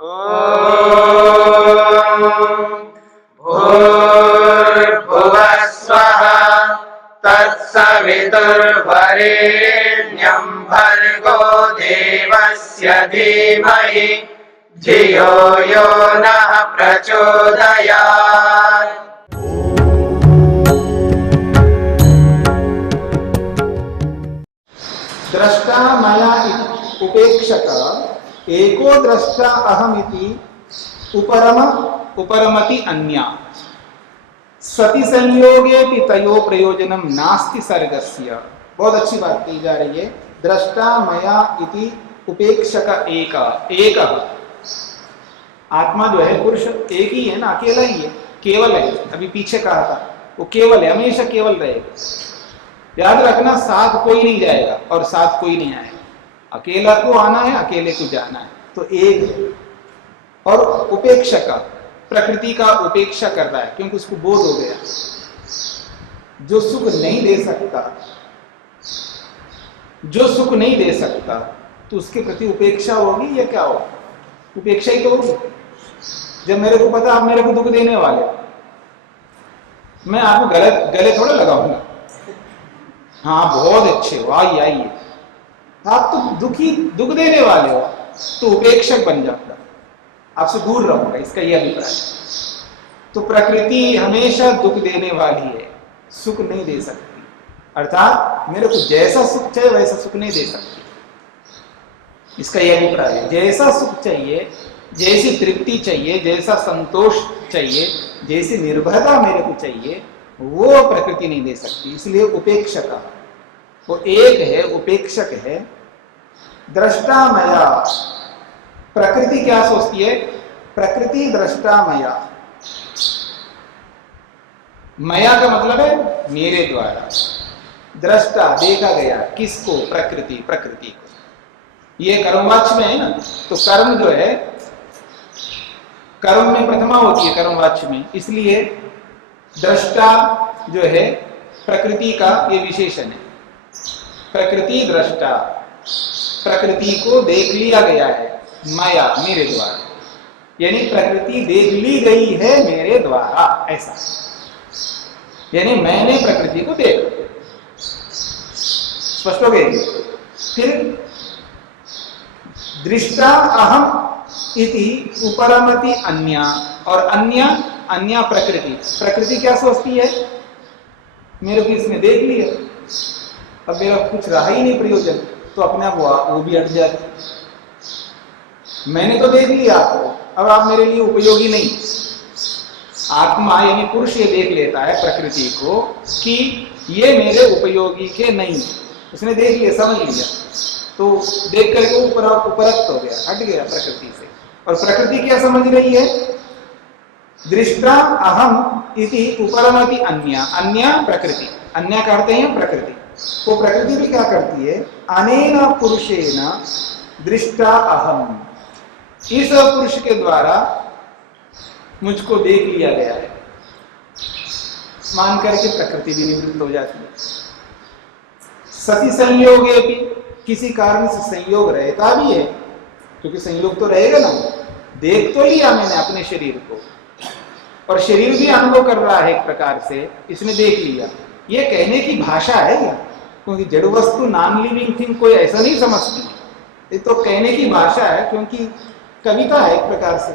भूर्भुवः स्वः तत्सवितुर्वरेण्यं भर्गो देवस्य धीमहि धियो यो नः प्रचोदयात्। द्रष्टा मया उपेक्षक एको द्रष्टा अहमिति उपरमति अन्या सति संयोगे तयो प्रयोजनम नास्ति सर्गस्य। बहुत अच्छी बात की जा रही है। द्रष्टा मया इति उपेक्षक एक आत्मा जो है पुरुष एक ही है ना, अकेला ही है, केवल है। अभी पीछे कहा था वो केवल है, हमेशा केवल रहेगा। याद रखना, साथ कोई नहीं जाएगा और साथ कोई नहीं आएगा। अकेला को आना है, अकेले को जाना है, तो एक है। और उपेक्षा का, प्रकृति का उपेक्षा कर रहा है क्योंकि उसको बोध हो गया जो सुख नहीं दे सकता, जो सुख नहीं दे सकता तो उसके प्रति उपेक्षा होगी या क्या होगी? उपेक्षा ही तो होगी। जब मेरे को पता आप मेरे को दुख देने वाले, मैं आपको गले थोड़ा लगाऊंगा, हाँ बहुत अच्छे हो, आइए आइए, आप तो दुख देने वाले हो, तो उपेक्षक बन जाता, आपसे दूर रहूंगा, इसका यह अभिप्राय। तो प्रकृति हमेशा दुख देने वाली है, सुख नहीं दे सकती। अर्थात मेरे को जैसा सुख चाहिए वैसा सुख नहीं दे सकती, इसका यह अभिप्राय है। जैसा सुख चाहिए, जैसी तृप्ति चाहिए, जैसा संतोष चाहिए, जैसी निर्भरता मेरे को चाहिए, वो प्रकृति नहीं दे सकती। इसलिए उपेक्षक, वो एक है, उपेक्षक है। दृष्टा मया, प्रकृति क्या सोचती है? प्रकृति दृष्टा मया, मया का मतलब है मेरे द्वारा। दृष्टा देखा गया, किसको? प्रकृति, प्रकृति को। ये कर्मवाच्य में है ना, तो कर्म जो है कर्म में प्रथमा होती है कर्मवाच्य में, इसलिए दृष्टा जो है प्रकृति का ये विशेषण है। प्रकृति दृष्टा, प्रकृति को देख लिया गया है, माया मेरे द्वारा, यानी प्रकृति देख ली गई है मेरे द्वारा, ऐसा। यानी मैंने प्रकृति को देखा। स्पष्ट हो गई? फिर दृष्टा अहम इति उपरमति अन्या, और अन्या प्रकृति। प्रकृति क्या सोचती है? मेरे को इसने देख लिया, अब मेरा कुछ रहा ही नहीं प्रयोजन, तो अपने आप वो भी हट जाती। मैंने तो देख लिया आपको, अब आप मेरे लिए उपयोगी नहीं। आत्मा यानी पुरुष ये देख लेता है प्रकृति को कि ये मेरे उपयोगी के नहीं, उसने देख लिया, समझ लिया, तो देख करके उपरक्त हो गया, हट गया प्रकृति से। और प्रकृति क्या समझ रही है? दृष्टा अहम इति उपरमति अन्या, अन्या प्रकृति, अन्या कहते हैं प्रकृति। तो प्रकृति भी क्या करती है? अनेन पुरुषेण दृष्टा अहम, इस पुरुष के द्वारा मुझको देख लिया गया है, मान करके प्रकृति भी निवृत्त हो जाती है। सती संयोगे भी, किसी कारण से संयोग रहता भी है, क्योंकि संयोग तो रहेगा ना। देख तो लिया मैंने अपने शरीर को, और शरीर भी अनुभव कर रहा है एक प्रकार से, इसने देख लिया। ये कहने की भाषा है या? क्योंकि जड़ वस्तु नॉन लिविंग थिंग कोई ऐसा नहीं समझती, ये तो कहने की भाषा है, क्योंकि कविता है एक प्रकार से।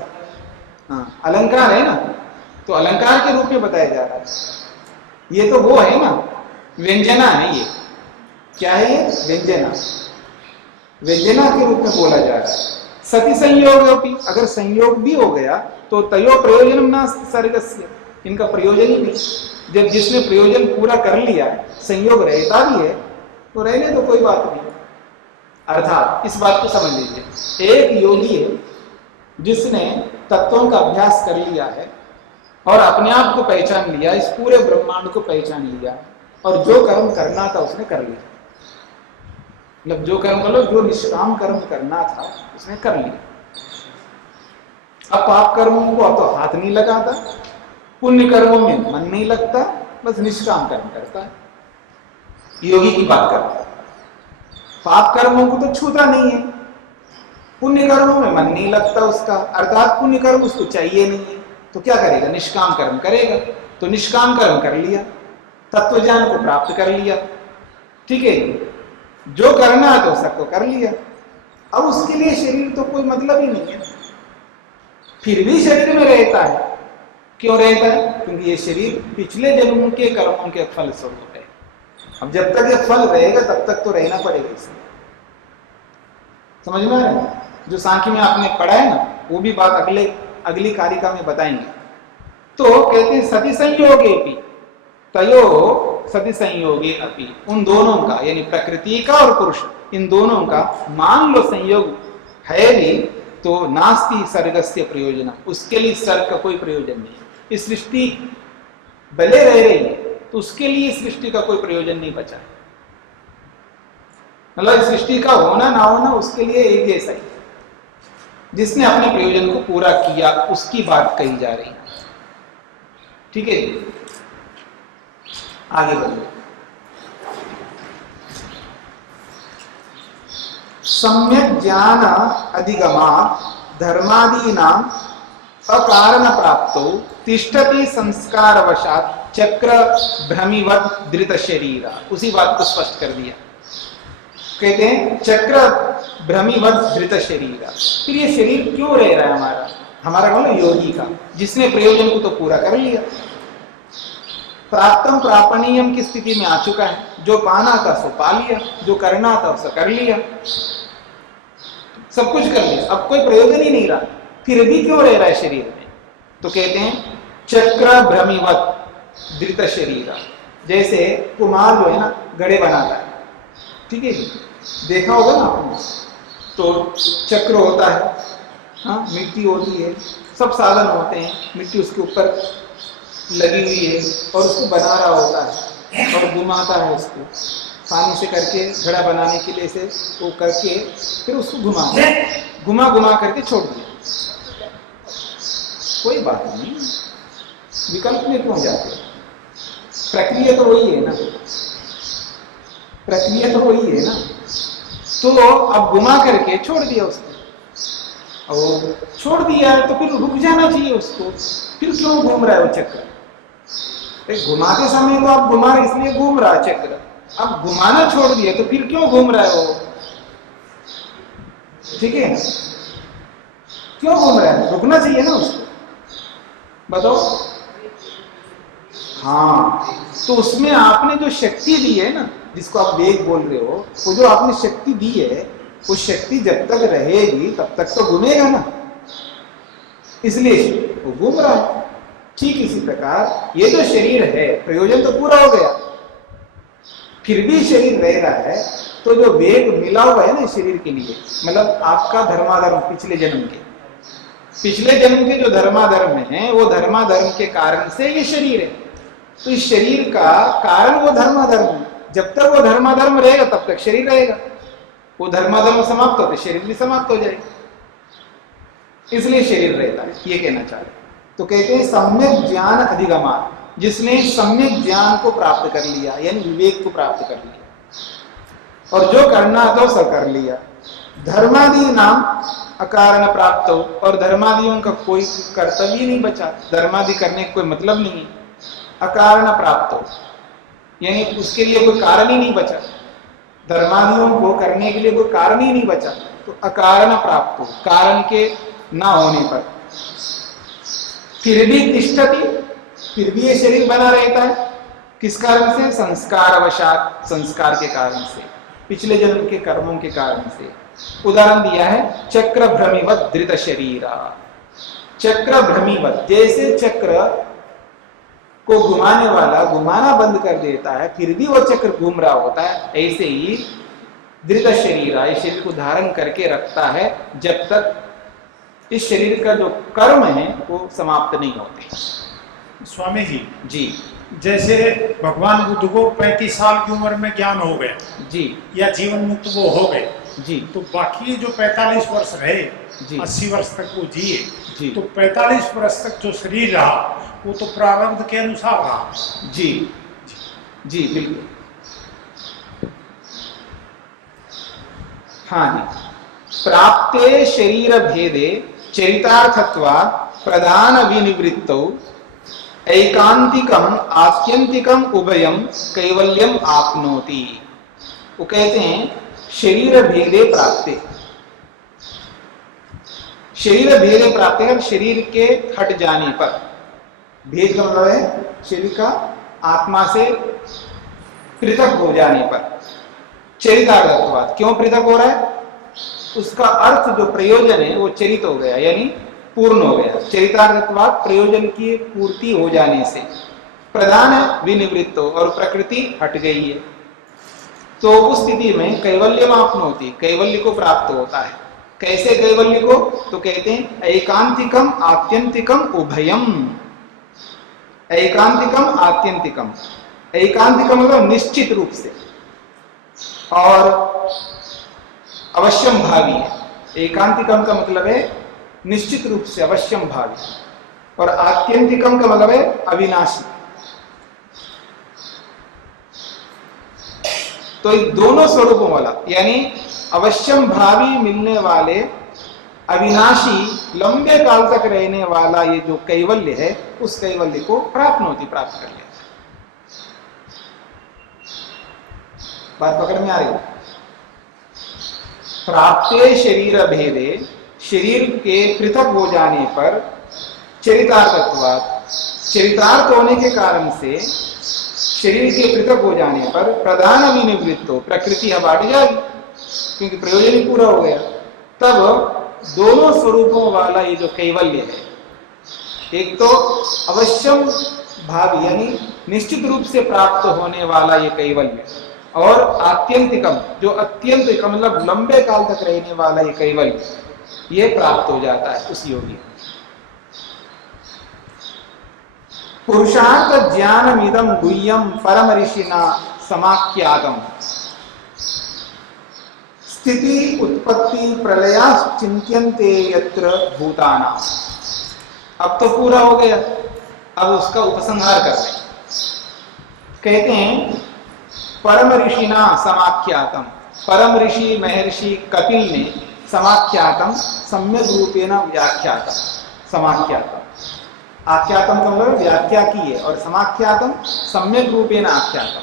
हाँ, अलंकार है ना, तो अलंकार के रूप में बताया जा रहा है। ये तो वो है ना, व्यंजना है। ये क्या है? ये व्यंजना, व्यंजना के रूप में बोला जा रहा है। सती संयोग भी, अगर संयोग भी हो गया तो तयो प्रयोजनम नास्ति सर्गस्य, इनका प्रयोजन ही नहीं। जब जिसने प्रयोजन पूरा कर लिया, संयोग रहता भी है तो रहने तो कोई बात नहीं। अर्थात इस बात को समझ लीजिए, एक योगी है जिसने तत्वों का अभ्यास कर लिया है और अपने आप को पहचान लिया, इस पूरे ब्रह्मांड को पहचान लिया, और जो कर्म करना था उसने कर लिया। मतलब जो कर्म करो, जो निष्काम कर्म करना था उसने कर लिया। अब पाप कर्मों को अब तो हाथ नहीं लगाता, पुण्य कर्मों में मन नहीं लगता, बस निष्काम कर्म करता है। योगी की बात करता है। पाप कर्मों को तो छूता नहीं है, पुण्य कर्मों में मन नहीं लगता उसका, अर्थात पुण्य कर्म उसको चाहिए नहीं है, तो क्या करेगा? निष्काम कर्म करेगा। तो निष्काम कर्म कर लिया, तत्व ज्ञान को प्राप्त कर लिया, ठीक है, जो करना है तो सबको कर लिया। अब उसके लिए शरीर तो कोई मतलब ही नहीं है, फिर भी शरीर में रहता है। क्यों रहता है? क्योंकि ये शरीर पिछले जन्म के कर्मों के फल स्वरूप है। अब जब तक ये फल रहेगा तब तक तो रहना पड़ेगा इसमें। समझ में आ रहा है? जो सांख्य में आपने पढ़ा है ना, वो भी बात अगली कारिका में बताएंगे। तो कहते हैं सति संयोगे भी तयो सति संयोगे अपि, उन दोनों का यानी प्रकृति का और पुरुष इन दोनों का मान लो संयोग है भी तो नास्ति सर्गस्य प्रयोजन, उसके लिए सर्ग का कोई प्रयोजन नहीं। इस सृष्टि भले रह रही है तो उसके लिए सृष्टि का कोई प्रयोजन नहीं बचा। मतलब सृष्टि का होना ना होना उसके लिए एक जैसा ही, जिसने अपने प्रयोजन को पूरा किया उसकी बात कही जा रही है। ठीक है जी, आगे बढ़िए। सम्यक ज्ञान अधिगमा धर्मादीना अकारण प्राप्तो तिष्ठति संस्कारवशात चक्र भ्रमिवत धृत शरीर। उसी बात को स्पष्ट कर दिया। कहते हैं चक्र भ्रमिवत धृत शरीर। फिर ये शरीर क्यों रह रहा है हमारा कौन? योगी का, जिसने प्रयोजन को तो पूरा कर लिया, प्राप्तम प्रापणीयम की स्थिति में आ चुका है। जो पाना था सो पा लिया, जो करना था उसे कर लिया, सब कुछ कर लिया, अब कोई प्रयोजन ही नहीं रहा। फिर भी क्यों रह रहा है शरीर में? तो कहते हैं चक्र भ्रमिवत धृत शरीर। जैसे कुम्हार जो है ना घड़े बनाता है, ठीक है, देखा होगा ना आपने, तो चक्र होता है, हाँ, मिट्टी होती है, सब साधन होते हैं, मिट्टी उसके ऊपर लगी हुई है और उसको बना रहा होता है और घुमाता है उसको पानी से करके घड़ा बनाने के लिए से वो करके फिर उसको घुमा घुमा करके छोड़ दिया। कोई बात नहीं, विकल्प में क्यों जाते? प्रक्रिया तो वही है ना, प्रक्रिया तो वही है ना। तो अब घुमा करके छोड़ दिया उसको, और छोड़ दिया तो फिर रुक जाना चाहिए उसको। फिर क्यों घूम रहा है वो चक्र? घुमाते समय तो आप घुमा रहे इसलिए घूम रहा है चक्र, अब घुमाना छोड़ दिया तो फिर क्यों घूम रहा है वो? ठीक है, क्यों घूम रहा है? रुकना चाहिए ना उसको, बताओ। हाँ, तो उसमें आपने जो शक्ति दी है ना, जिसको आप वेग बोल रहे हो, वो जो आपने शक्ति दी है, वो शक्ति जब तक रहेगी तब तक तो घूमेगा ना, इसलिए वो घूम रहा है। ठीक इसी प्रकार ये जो शरीर है, प्रयोजन तो पूरा हो गया, फिर भी शरीर रह रहा है, तो जो वेग मिला हुआ है ना शरीर के लिए, मतलब आपका धर्माधर्म पिछले जन्म के जो धर्माधर्म है, वो धर्माधर्म के कारण से ये शरीर है। तो इस शरीर का कारण वो धर्माधर्म है। जब तक वो धर्माधर्म रहेगा तब तक शरीर रहेगा, वो धर्माधर्म समाप्त होते शरीर भी समाप्त हो जाएगा, इसलिए शरीर रहता है, ये कहना चाह रहे। तो कहते हैं सम्यक ज्ञान अधिगमा, जिसने सम्यक ज्ञान को प्राप्त कर लिया, यानी विवेक को प्राप्त कर लिया, और जो करना था सब कर लिया। धर्मादि नाम अकारण प्राप्त हो, और धर्मादियों का कोई कर्तव्य नहीं बचा, धर्मादि करने का कोई मतलब नहीं है। अकारण प्राप्त हो यानी उसके लिए कोई कारण ही नहीं बचा, धर्मादियों को करने के लिए कोई कारण ही नहीं बचा, तो अकारण प्राप्त हो, कारण के ना होने पर। फिर भी तिष्ठति, फिर भी ये शरीर बना रहता है, किस कारण से? संस्कार अवशात, संस्कार के कारण से, पिछले जन्म के कर्मों के कारण से। उदाहरण दिया है चक्र भ्रमिवत धृत शरीर। चक्र भ्रमिवत, जैसे चक्र को घुमाने वाला घुमाना बंद कर देता है फिर भी वो चक्र घूम रहा होता है, ऐसे ही धृत शरीर, इस शरीर को धारण करके रखता है जब तक इस शरीर का जो कर्म है वो समाप्त नहीं होते। स्वामी जी, जी, जैसे भगवान बुद्ध को 35 साल की उम्र में ज्ञान हो गया जी, या जीवन मुक्त वो हो गए जी, तो बाकी जो 45 वर्ष रहे, जी, 80 वर्ष तक वो जिए, जी, तो 45 वर्ष तक जो शरीर रहा वो तो प्रारब्ध के अनुसार रहा। जी, जी, बिल्कुल, हाँ जी। प्राप्ते शरीर भेदे चरितार्थत्वात् प्रधान विनिवृत्तौ एकांतिकम आत्यंतिकम उभयम कैवल्यम आपनोति। वो कहते हैं शरीर भेदे प्राप्ते, शरीर भेदे प्राप्ते है शरीर के हट जाने पर, भेद का मतलब है शरीर का आत्मा से पृथक हो जाने पर। चरितार्थत्वात्, क्यों पृथक हो रहा है? उसका अर्थ जो प्रयोजन है वो चरित हो गया, यानी पूर्ण हो गया। चरितार्थत्वात् प्रयोजन की पूर्ति हो जाने से प्रधान विनिवृत्त हो और प्रकृति हट गई है, तो उस स्थिति में कैवल्यम आपनोति, कैवल्य को प्राप्त होता है। कैसे कैवल्य को? तो कहते हैं एकांतिकम आत्यंतिकम उभयम। एकांतिकम आत्यंतिकम, एकांतिकम मतलब निश्चित रूप से, और अवश्यम भावी है। एकांतिकम का मतलब है निश्चित रूप से अवश्यम भावी, और आत्यंतिकम का मतलब है अविनाशी। तो इन दोनों स्वरूपों वाला, यानी अवश्यम भावी मिलने वाले, अविनाशी लंबे काल तक रहने वाला ये जो कैवल्य है, उस कैवल्य को प्राप्त कर लेता। बात पकड़ में आ रही? प्राप्ते शरीर भेदे, शरीर के पृथक हो जाने पर, चरितार्थत्वात्, चरितार्थ होने के कारण से शरीर के पृथक हो जाने पर प्रधान विनिवृत्तो, प्रकृति अब हट जाएगी क्योंकि प्रयोजन ही पूरा हो गया। तब दोनों स्वरूपों वाला ये जो कैवल्य है, एक तो अवश्यम भावी यानी निश्चित रूप से प्राप्त होने वाला ये कैवल्य, और आत्यंतिकम जो अत्यंत मतलब लंबे काल तक रहने वाला ये कैवल्य, ये प्राप्त हो जाता है उस योगी। पुरुषार्थ ज्ञानमिदं गुह्यं परम ऋषिना समाख्यातम् स्थिति उत्पत्ति प्रलया चिंत्यन्ते यत्र भूतानां। अब तो पूरा हो गया, अब उसका उपसंहार कर रहे हैं। कहते हैं परम ऋषिना समाख्यातम, परम ऋषि महर्षि कपिल ने समाख्यातम सम्यक रूपेण व्याख्यातम, समाख्यातम, आख्यातम का मतलब व्याख्या की है, और समाख्यातम सम्यक रूपेण आख्यातम,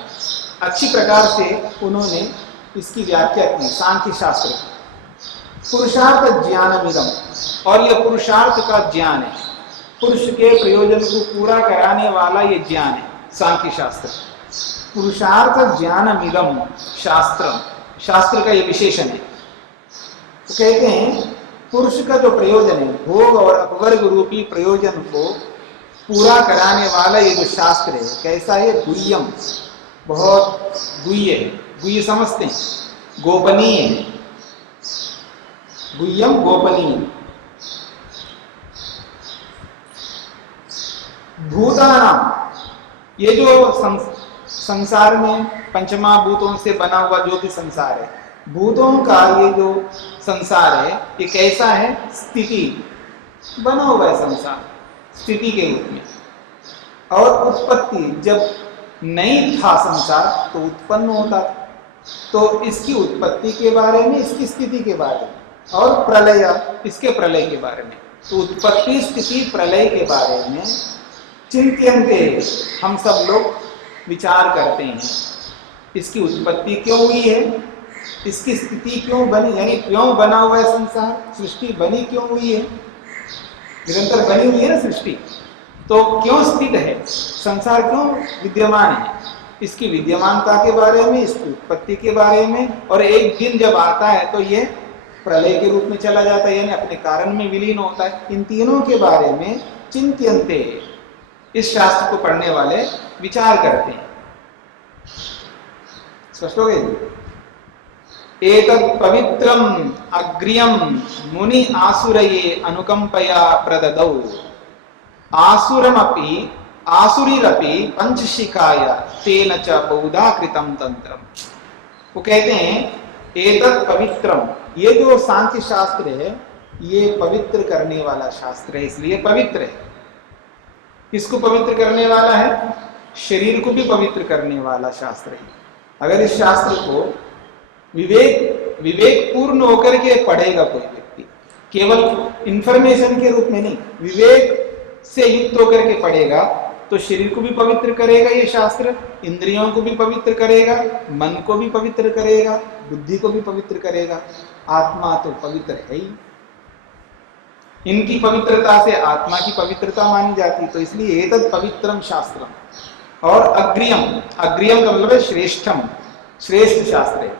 अच्छी प्रकार से उन्होंने इसकी व्याख्या की सांख्य शास्त्र की। पुरुषार्थ ज्ञानमिदम, और यह पुरुषार्थ का ज्ञान है, पुरुष के प्रयोजन को पूरा कराने वाला ये ज्ञान है सांख्य शास्त्र। पुरुषार्थ ज्ञानमिदम शास्त्र, शास्त्र का ये विशेषण है। तो कहते हैं पुरुष का जो प्रयोजन है, भोग और अपवर्ग रूपी प्रयोजन को पूरा कराने वाला ये जो शास्त्र है, कैसा है? गुह्यम, बहुत गुह्य है। गुह्य समझते हैं? गोपनीय है, गुह्यम गोपनीय। भूतानां, ये जो संसार में पंचमहाभूतों से बना हुआ जो भी संसार है, भूतों का ये जो संसार है, ये कैसा है? स्थिति, बना हुआ है संसार स्थिति के रूप में, और उत्पत्ति, जब नहीं था संसार तो उत्पन्न होता था, तो इसकी उत्पत्ति के बारे में, इसकी स्थिति के बारे में, और प्रलय, इसके प्रलय के बारे में। तो उत्पत्ति स्थिति प्रलय के बारे में चिंत्यन्ते, हम सब लोग विचार करते हैं, इसकी उत्पत्ति क्यों हुई है, इसकी स्थिति क्यों बनी, यानी क्यों बना हुआ है संसार, सृष्टि बनी क्यों हुई है, निरंतर बनी हुई है ना सृष्टि, तो क्यों स्थित है संसार, क्यों विद्यमान है, इसकी विद्यमानता के बारे में, इसकी उत्पत्ति के बारे में, और एक दिन जब आता है तो ये प्रलय के रूप में चला जाता है, यानी अपने कारण में विलीन होता है। इन तीनों के बारे में चिंत्यन्ते, इस शास्त्र को पढ़ने वाले विचार करते हैं। स्पष्ट हो गए? एतत् पवित्रम अग्र्यम मुनि आसुरये अनुकंपया प्रददौ आसुरमपि आसुरीरपि पंचशिखाय तेन च बहुधा कृतं तंत्रम। वो कहते हैं एतत् पवित्रम, ये जो सांख्य शास्त्र है ये पवित्र करने वाला शास्त्र है, इसलिए पवित्र है। किसको पवित्र करने वाला है? शरीर को भी पवित्र करने वाला शास्त्र है। अगर इस शास्त्र को विवेक विवेक पूर्ण होकर के पढ़ेगा कोई व्यक्ति, केवल इंफॉर्मेशन के रूप में नहीं, विवेक से युक्त होकर के पढ़ेगा तो शरीर को भी पवित्र करेगा ये शास्त्र, इंद्रियों को भी पवित्र करेगा, मन को भी पवित्र करेगा, बुद्धि को भी पवित्र करेगा। आत्मा तो पवित्र है ही, इनकी पवित्रता से आत्मा की पवित्रता मानी जाती, तो इसलिए एतत् पवित्रम शास्त्रम। और अग्रियम, अग्रियम का मतलब है श्रेष्ठम, श्रेष्ठ शास्त्र है,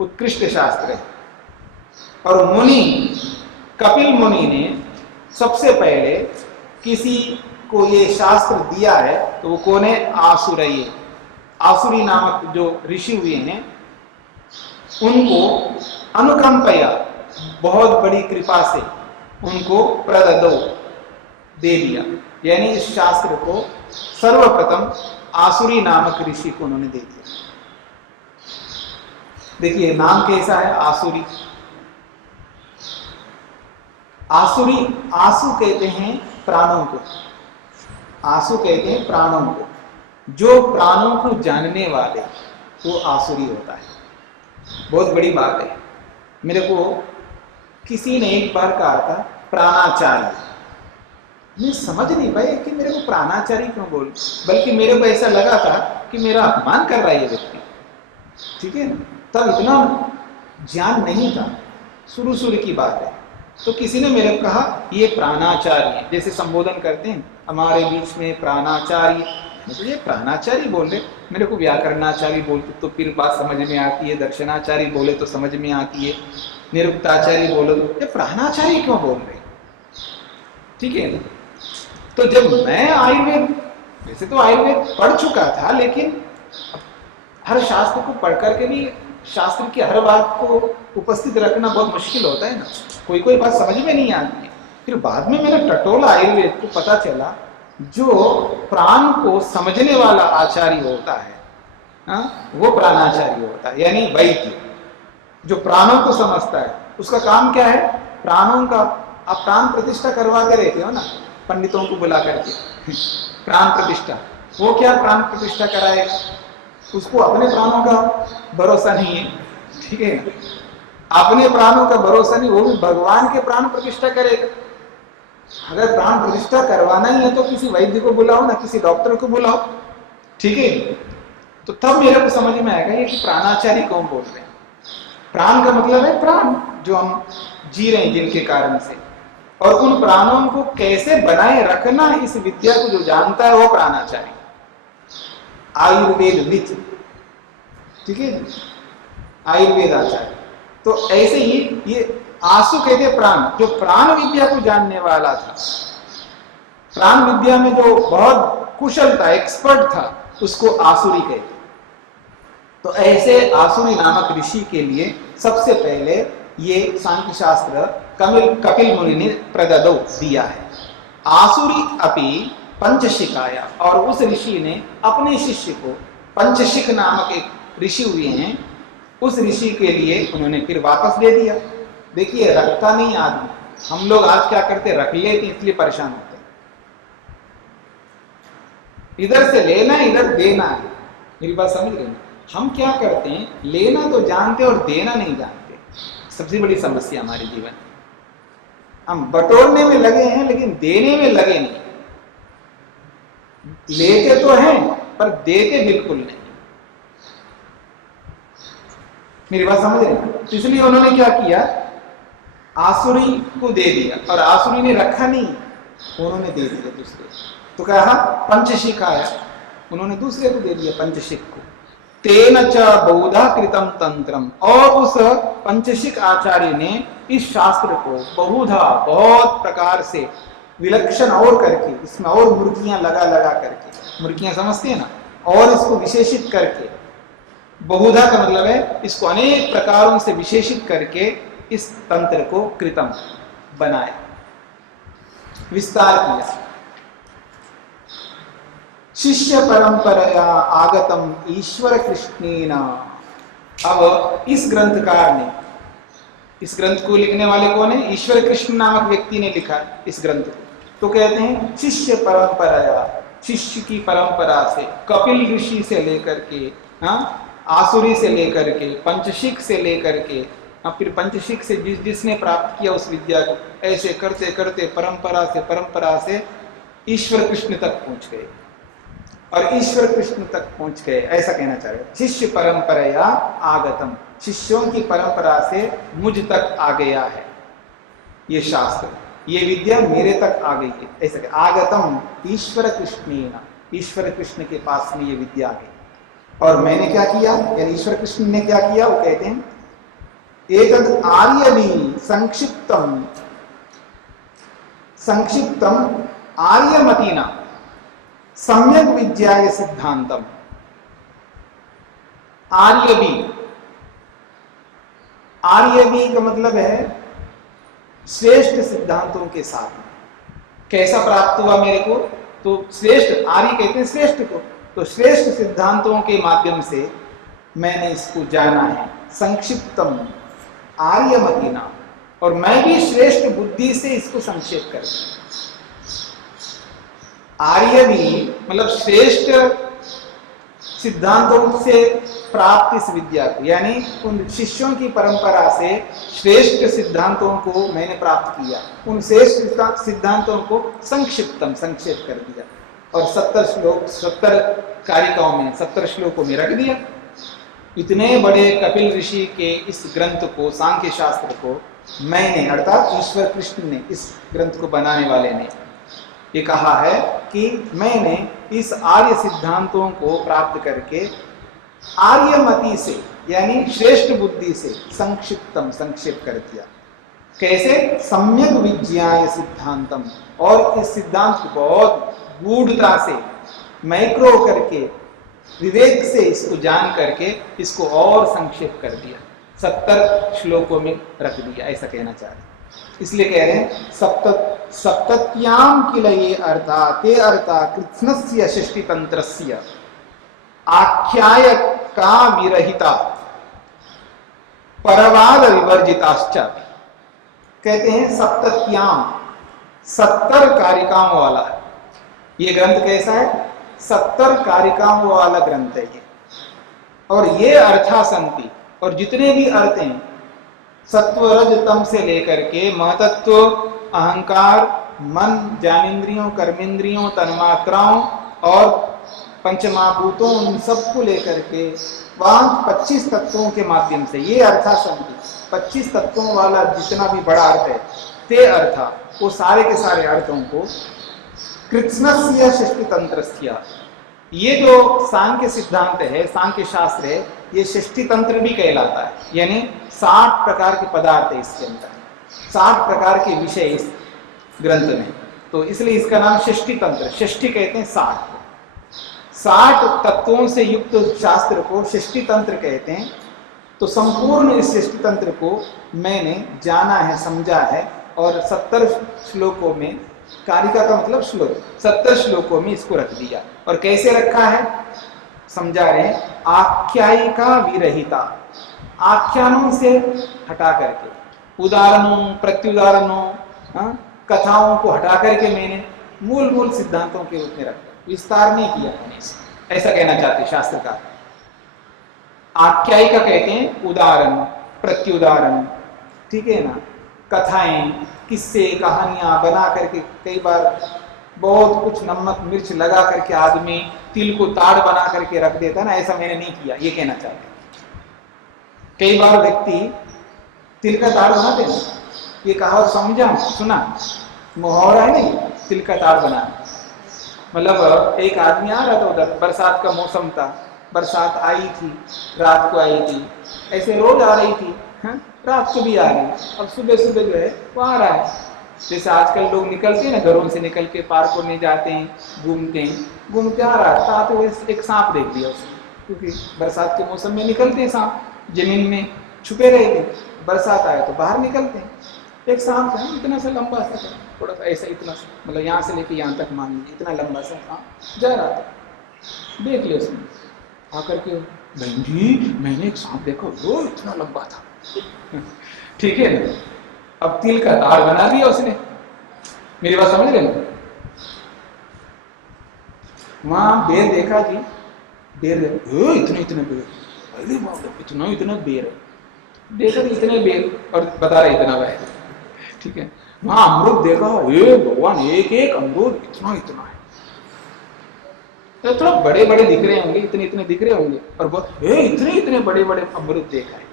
उत्कृष्ट शास्त्र है। और मुनि, कपिल मुनि ने सबसे पहले किसी को ये शास्त्र दिया है, तो वो कौन है? आसुरये, आसुरी नामक जो ऋषि हुए हैं, उनको अनुकंपया, बहुत बड़ी कृपा से उनको प्रददो, दे दिया। यानी इस शास्त्र को सर्वप्रथम आसुरी नामक ऋषि को उन्होंने दे दिया। देखिए नाम कैसा है, आसुरी। आसुरी, आसु कहते हैं प्राणों को, आसु कहते हैं प्राणों को, जो प्राणों को जानने वाले वो आसुरी होता है। बहुत बड़ी बात है। मेरे को किसी ने एक बार कहा था प्राणाचार्य, मैं समझ नहीं पाया कि मेरे को प्राणाचार्य क्यों बोल, बल्कि मेरे को ऐसा लगा था कि मेरा अपमान कर रहा है ये व्यक्ति, ठीक है। तब इतना ज्ञान नहीं था, शुरू शुरू की बात है। तो किसी ने मेरे को कहा ये प्राणाचार्य, जैसे संबोधन करते हैं हमारे बीच में प्राणाचार्य, तो ये प्राणाचार्य बोल रहे, मेरे को व्याकरणाचार्य बोलते तो फिर बात समझ में आती है, दर्शनाचार्य बोले तो समझ में आती है, निरुक्ताचार्य बोले तो ये प्राणाचार्य क्यों बोल रहे, ठीक है। तो जब मैं आयुर्वेद, वैसे तो आयुर्वेद पढ़ चुका था, लेकिन हर शास्त्र को पढ़ करके भी शास्त्र की हर बात को उपस्थित रखना बहुत मुश्किल होता है ना, कोई कोई बात समझ में नहीं आती है। फिर बाद में मेरा टटोला आयुर्वेद को पता चला, जो प्राण को समझने वाला आचार्य होता है वो प्राणाचार्य होता है, यानी वैद्य जो प्राणों को समझता है। उसका काम क्या है? प्राणों का, आप प्राण प्रतिष्ठा करवाते रहते हो ना पंडितों को बुला करके, प्राण प्रतिष्ठा, वो क्या प्राण प्रतिष्ठा कराएगा? उसको अपने प्राणों का भरोसा नहीं है, ठीक है, अपने प्राणों का भरोसा नहीं, वो भी भगवान के प्राण प्रतिष्ठा करेगा। अगर प्राण प्रतिष्ठा करवाना ही है तो किसी वैद्य को बुलाओ ना, किसी डॉक्टर को बुलाओ, ठीक है। तो तब मेरे को समझ में आएगा ये कि प्राणाचार्य कौन बोल रहे हैं। प्राण का मतलब है प्राण, जो हम जी रहे हैं जिनके कारण से, और उन प्राणों को कैसे बनाए रखना, इस विद्या को जो जानता है वो प्राणाचार्य, आयुर्वेद विद, ठीक है, आयुर्वेद आचार्य। तो ऐसे ही ये आसु कहते प्राण, जो प्राण विद्या को जानने वाला था, प्राण विद्या में जो बहुत कुशल था, एक्सपर्ट था, उसको आसुरी कहते। तो ऐसे आसुरी नामक ऋषि के लिए सबसे पहले ये सांख्य शास्त्र कपिल मुनि ने प्रददो दिया है। आसुरी अपि पंचशिकाया, और उस ऋषि ने अपने शिष्य को, पंचशिक नामक एक ऋषि हुए हैं, उस ऋषि के लिए उन्होंने फिर वापस दे दिया। देखिए रखता नहीं आदमी, हम लोग आज क्या करते, रख लेते इसलिए परेशान होते हैं। इधर से लेना इधर देना है, मेरी बात समझ रहे हैं। हम क्या करते हैं, लेना तो जानते और देना नहीं जानते, सबसे बड़ी समस्या हमारे जीवन में। हम बटोरने में लगे हैं लेकिन देने में लगे नहीं, लेते तो हैं पर देते बिल्कुल नहीं। मेरी बात समझ रहे हैं। इसलिए उन्होंने क्या किया, आसुरी को दे दिया, और आसुरी ने रखा नहीं, उन्होंने दे दिया दूसरे। तो कहा पंचशिक आया, उन्होंने दूसरे को दे दिया, पंचशिक को। तेन च बहुधा कृतम तंत्रम, और उस पंचशिक आचार्य ने इस शास्त्र को बहुधा, बहुत प्रकार से विलक्षण और करके, इसमें और मुर्गियां लगा लगा करके, मुर्गियां समझते हैं ना, और इसको विशेषित करके, बहुधा का मतलब है इसको अनेक प्रकारों से विशेषित करके इस तंत्र को कृतम बनाया, विस्तार किया। शिष्य परंपरा आगतम ईश्वर कृष्णेन। अब इस ग्रंथकार ने, इस ग्रंथ को लिखने वाले कौन है? ईश्वर कृष्ण नामक व्यक्ति ने लिखा इस ग्रंथ को। तो कहते हैं शिष्य परंपरा, शिष्य की परंपरा से, कपिल ऋषि से लेकर के, आसुरी से लेकर के, पंचशिक से लेकर के, अब फिर पंचशिख से जिसने प्राप्त किया उस विद्या को, ऐसे करते करते परंपरा से ईश्वर कृष्ण तक पहुंच गए, और ईश्वर कृष्ण तक पहुंच गए, ऐसा कहना चाह रहे। शिष्य परंपरा आगतम, शिष्यों की परंपरा से मुझ तक आ गया है ये शास्त्र, ये विद्या मेरे तक आ गई है, ऐसा कह। आगतम ईश्वर कृष्णेन, ईश्वर कृष्ण के पास में ये विद्या आ गई। और मैंने क्या किया, यानी ईश्वर कृष्ण ने क्या किया, वो कहते हैं एतद आर्यवी संक्षिप्तम आर्यमतीना सम्यक विद्याय सिद्धांतम। आर्यवी का मतलब है श्रेष्ठ सिद्धांतों के साथ। कैसा प्राप्त हुआ मेरे को, तो श्रेष्ठ, आर्य कहते हैं श्रेष्ठ को, तो श्रेष्ठ सिद्धांतों के माध्यम से मैंने इसको जाना है। संक्षिप्तम आर्यमतीना, और मैं भी श्रेष्ठ बुद्धि से इसको संक्षेप कर। आर्य भी मतलब श्रेष्ठ सिद्धांतों से प्राप्त इस विद्या को, यानी उन शिष्यों की परंपरा से श्रेष्ठ सिद्धांतों को मैंने प्राप्त किया, उन श्रेष्ठ सिद्धांतों को संक्षेप कर दिया, और 70 कारिकाओं में 70 श्लोकों में रख दिया। इतने बड़े कपिल ऋषि के इस ग्रंथ को, सांख्य शास्त्र को मैंने, अर्थात ईश्वर कृष्ण ने, इस ग्रंथ को बनाने वाले ने ये कहा है कि मैंने इस आर्य सिद्धांतों को प्राप्त करके आर्यमति से, यानी श्रेष्ठ बुद्धि से संक्षेप कर दिया। कैसे, सम्यक विज्ञाय सिद्धांतम, और इस सिद्धांत को बहुत गूढ़ता से, माइक्रो करके, विवेक से इसको जान करके इसको और संक्षेप कर दिया, 70 श्लोकों में रख दिया, ऐसा कहना चाह रहे हैं। इसलिए कह रहे हैं सप्तत्याम किल ये अर्था ते अर्था कृत्स्नस्य षष्टितंत्रस्य आख्यायिका विरहिता परवाद विवर्जिताश्च। कहते हैं सप्तत्याम, 70 कारिकाओं वाला ये ग्रंथ कैसा है, 70 कारिकाओं वाला ग्रंथ है ये। और ये अर्था संति, और जितने भी अर्थ हैं सत्व रज तम से लेकर के महतत्व, अहंकार, मन, ज्ञानेन्द्रियों, कर्मेंद्रियों, तन्मात्राओं और पंचमहाभूतों, उन सबको लेकर के वहां 25 तत्वों के माध्यम से ये अर्था संति, 25 तत्वों वाला जितना भी बड़ा अर्थ है ते अर्था, वो सारे के सारे अर्थों को कृत्स्नस्य षष्टितंत्रस्य, ये जो सांख्य सिद्धांत है, सांख्य शास्त्र है, ये षष्टि तंत्र भी कहलाता है, यानी 60 प्रकार के पदार्थ है इसके अंदर, 60 प्रकार के विषय इस ग्रंथ में, तो इसलिए इसका नाम षष्टि तंत्र, षष्टि कहते हैं 60 तत्वों से युक्त शास्त्र को षष्टि तंत्र कहते हैं। तो संपूर्ण इस षष्टि तंत्र को मैंने जाना है, समझा है, और 70 श्लोकों में, कारिका का मतलब श्लोक, 70 श्लोकों में इसको रख दिया। और कैसे रखा है समझा रहे हैं, आख्यायिका विरहिता, आख्यानों से हटा करके, उदाहरणों, प्रत्युदाहरणों, कथाओं को हटा करके मैंने मूल सिद्धांतों के रूप में रखा, विस्तार नहीं किया मैंने, ऐसा कहना चाहते शास्त्रकार। आख्यायिका कहते हैं उदाहरण, प्रत्युदाहरण, ठीक है ना, कथाएं, किस्से, कहानियां बना करके, कई बार बहुत कुछ नमक मिर्च लगा करके आदमी तिल को ताड़ बना करके रख देता है ना, ऐसा मैंने नहीं किया, ये कहना चाहते। कई बार व्यक्ति तिल का ताड़ बनाते ना, ये कहावत समझा, सुना, मुहावरा है नहीं, तिल का ताड़ बनाना, मतलब एक आदमी आ रहा था उधर, बरसात का मौसम था, बरसात आई थी, रात को आई थी, ऐसे रोज आ रही थी, रात को भी आ रही, अब सुबह सुबह जो है वो आ रहा है। जैसे आजकल लोग निकलते हैं ना, घरों से निकल के पार्कों में जाते हैं, घूमते आ रहा था, तो एक सांप देख लिया उसने, क्योंकि बरसात के मौसम में निकलते हैं सांप, जमीन में छुपे रहते, बरसात आए तो बाहर निकलते हैं। एक सांप है इतना सा लंबा सा, थोड़ा सा ऐसा, इतना सा, मतलब यहाँ से लेके यहाँ तक मान लीजिए, इतना लंबा सा सांप जा रहा था, देख लिया उसने आकर के, बहन जी मैंने एक सांप देखा, वो इतना लंबा था, ठीक है ना। अब तिल का ताड़ बना दिया उसने, मेरी बात समझ रहे ना। वहां बेर देखा जी, बेर इतने बेर, अरे बाप रे, इतना बेर है, देखा इतने बेर और बता रहे इतना वह, ठीक है। वहां अमृत देखा, हे भगवान, एक एक अमृत इतना इतना है, तो थोड़ा बड़े बड़े दिख रहे होंगे, इतने इतने दिख रहे होंगे, और हे इतने इतने बड़े बड़े अमृत देखा है,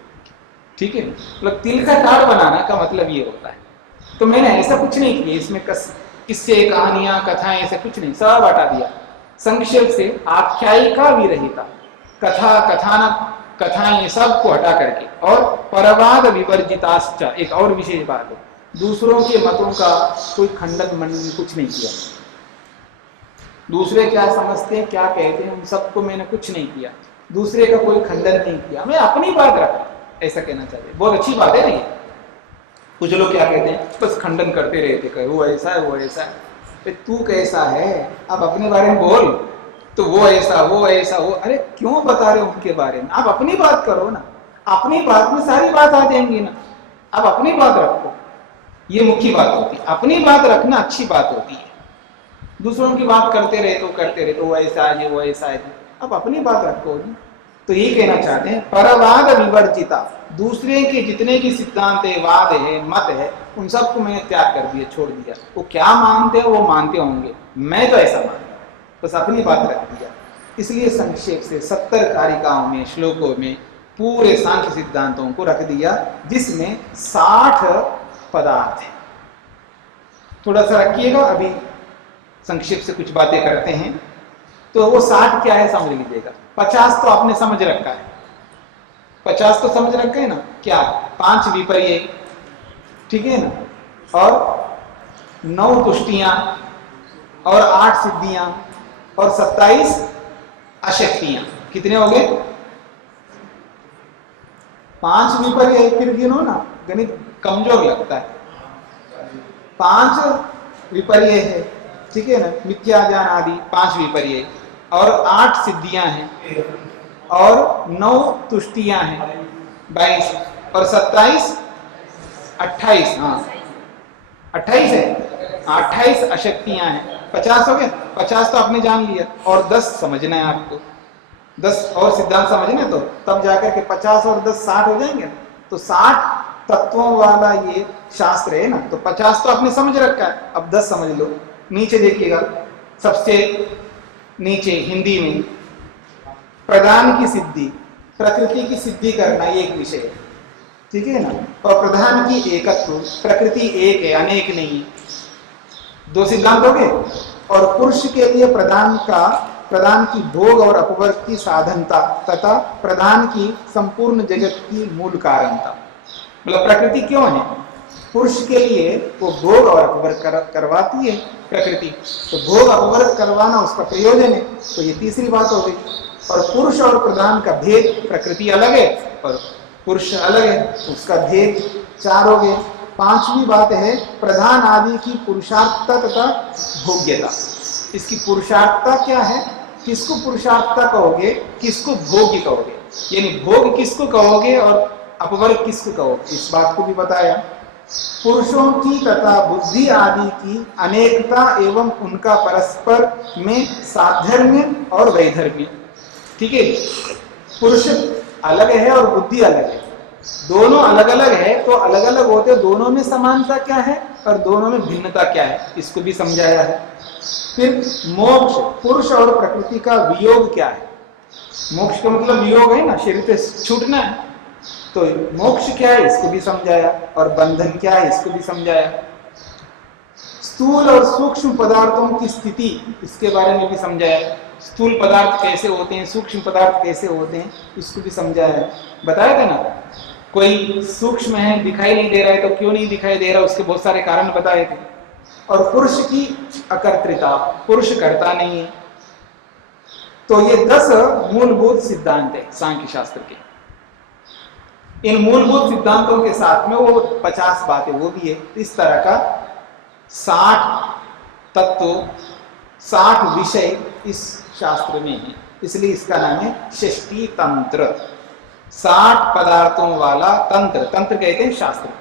ठीक है। मतलब तिल का ताड़ बनाना का मतलब ये होता है। तो मैंने ऐसा कुछ नहीं किया इसमें, किस्से कहानियां कथाएं ऐसा कुछ नहीं, सब हटा दिया। संक्षेप से आख्यायिका विरहिता, कथा कथानक कथाएं सबको हटा करके, और परवाद विवर्जिताश्च, एक और विशेष बात है, दूसरों के मतों का कोई खंडन मंडन कुछ नहीं किया। दूसरे क्या समझते हैं क्या कहते हैं उन सबको मैंने कुछ नहीं किया, दूसरे का कोई खंडन नहीं किया, मैं अपनी बात रखा, ऐसा कहना चाहिए। बहुत अच्छी बात है ना ये। कुछ लोग क्या कहते हैं, बस खंडन करते रहते, कहे वो ऐसा है वो ऐसा है। तू कैसा है, आप अपने बारे में बोल, तो वो ऐसा वो ऐसा वो, अरे क्यों बता रहे हो उनके बारे में, आप अपनी बात करो ना, अपनी बात में सारी बात आ जाएंगी ना, आप अपनी बात रखो, ये मुख्य बात होती है। अपनी बात रखना अच्छी बात होती है, दूसरों की बात करते रहे तो वो ऐसा है वो ऐसा है, आप अपनी बात रखो। तो ये कहना चाहते हैं परवाद विवर्जिता, दूसरे के जितने भी सिद्धांत है, वाद है, मत है, उन सबको मैंने त्याग कर दिया, छोड़ दिया। वो क्या मानते हैं वो मानते होंगे, मैं तो ऐसा मानता, बस अपनी बात रख दिया। इसलिए संक्षेप से 70 कारिकाओं में, श्लोकों में पूरे सांख्य सिद्धांतों को रख दिया, जिसमें 60 पदार्थ है। थोड़ा सा रखिएगा, अभी संक्षेप से कुछ बातें करते हैं। तो वो 60 क्या है समझ लीजिएगा। 50 तो आपने समझ रखा है, 50 तो समझ रखा है ना, क्या 5 विपर्य, ठीक है ना, और 9 तुष्टियां, और 8 सिद्धियां, और 27 अशक्तियां। कितने हो गए? 5 विपर्य, फिर गिनो ना, गणित कमजोर लगता है। 5 विपर्य है, ठीक है ना, मिथ्या ज्ञान आदि 5 विपर्य, और 8 सिद्धियां हैं, और 9 तुष्टियां हैं 22, और 27 28, हाँ 28 है, 28 अशक्तियां हैं। 50 हो गया, 50 तो आपने जान लिया, और 10 समझना है आपको, 10 और सिद्धांत समझना, तो तब जाकर के 50 और 10 60 हो जाएंगे। तो 60 तत्वों वाला ये शास्त्र है ना, तो 50 तो आपने समझ रखा है, अब 10 समझ लो। नीचे देखिएगा, सबसे नीचे हिंदी में प्रधान की सिद्धि, प्रकृति की सिद्धि करना, ये एक विषय है, ठीक है ना। और प्रधान की एकत्व, प्रकृति एक है, अनेक नहीं है, 2 सिद्धांत हो गए। और पुरुष के लिए प्रधान की भोग और अपवर्ग की साधनता, तथा प्रधान की संपूर्ण जगत की मूल कारणता। मतलब प्रकृति क्यों है? पुरुष के लिए वो भोग और अपवर्ग करवाती है प्रकृति, तो भोग अपवर्ग करवाना उसका प्रयोजन है। तो ये तीसरी बात हो गई। और पुरुष और प्रधान का भेद, प्रकृति अलग है और पुरुष अलग है, उसका भेद 4 हो गए। 5वीं बात है प्रधान आदि की पुरुषार्थता तथा भोग्यता। इसकी पुरुषार्थता क्या है, किसको पुरुषार्थता कहोगे, किसको भोग्य कहोगे, यानी भोग किसको कहोगे और अपवर्ग किसको कहोगे, इस बात को भी बताया। पुरुषों की तथा बुद्धि आदि की अनेकता एवं उनका परस्पर में साधर्म्य और वैधर्म्य, ठीक है। पुरुष अलग है और बुद्धि अलग है, दोनों अलग अलग है, तो अलग अलग होते दोनों में समानता क्या है और दोनों में भिन्नता क्या है, इसको भी समझाया है। फिर मोक्ष, पुरुष और प्रकृति का वियोग क्या है। मोक्ष का मतलब वियोग है ना, शरीर से छूटना है, तो मोक्ष क्या है इसको भी समझाया, और बंधन क्या है इसको भी समझाया। स्थूल और सूक्ष्म पदार्थों की स्थिति, इसके बारे में भी समझाया। स्थूल पदार्थ कैसे होते हैं, सूक्ष्म पदार्थ कैसे होते हैं, इसको भी समझाया। बताया था ना, कोई सूक्ष्म है दिखाई नहीं दे रहा है, तो क्यों नहीं दिखाई दे रहा, उसके बहुत सारे कारण बताए थे। और पुरुष की अकर्तृता, पुरुष करता नहीं है। तो ये 10 मूलभूत सिद्धांत है सांख्य शास्त्र के। इन मूलभूत सिद्धांतों के साथ में वो 50 बातें वो भी है। इस तरह का 60 तत्व, 60 विषय इस शास्त्र में है, इसलिए इसका नाम है षष्ठी तंत्र। 60 पदार्थों वाला तंत्र, तंत्र कहते हैं शास्त्र को,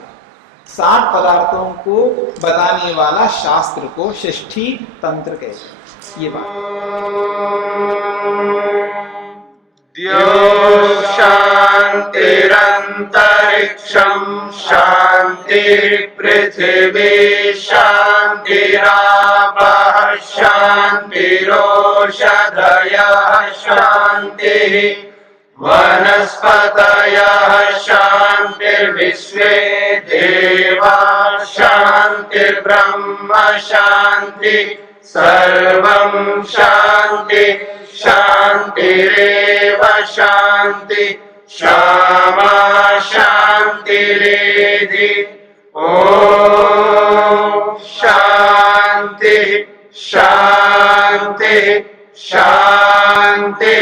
60 पदार्थों को बताने वाला शास्त्र को षष्ठी तंत्र कहते हैं। ये शांतिरंतर अंतरिक्षं शांति पृथिवी शांतिरापः शांतिरोषधयः शांतिः वनस्पतयः शांतिर्विश्वे देवा शांतिर्ब्रह्म शांति सर्वं शांति शांतिरेव शांति क्षमा शांतिरेधि ओम शांति शांति शांति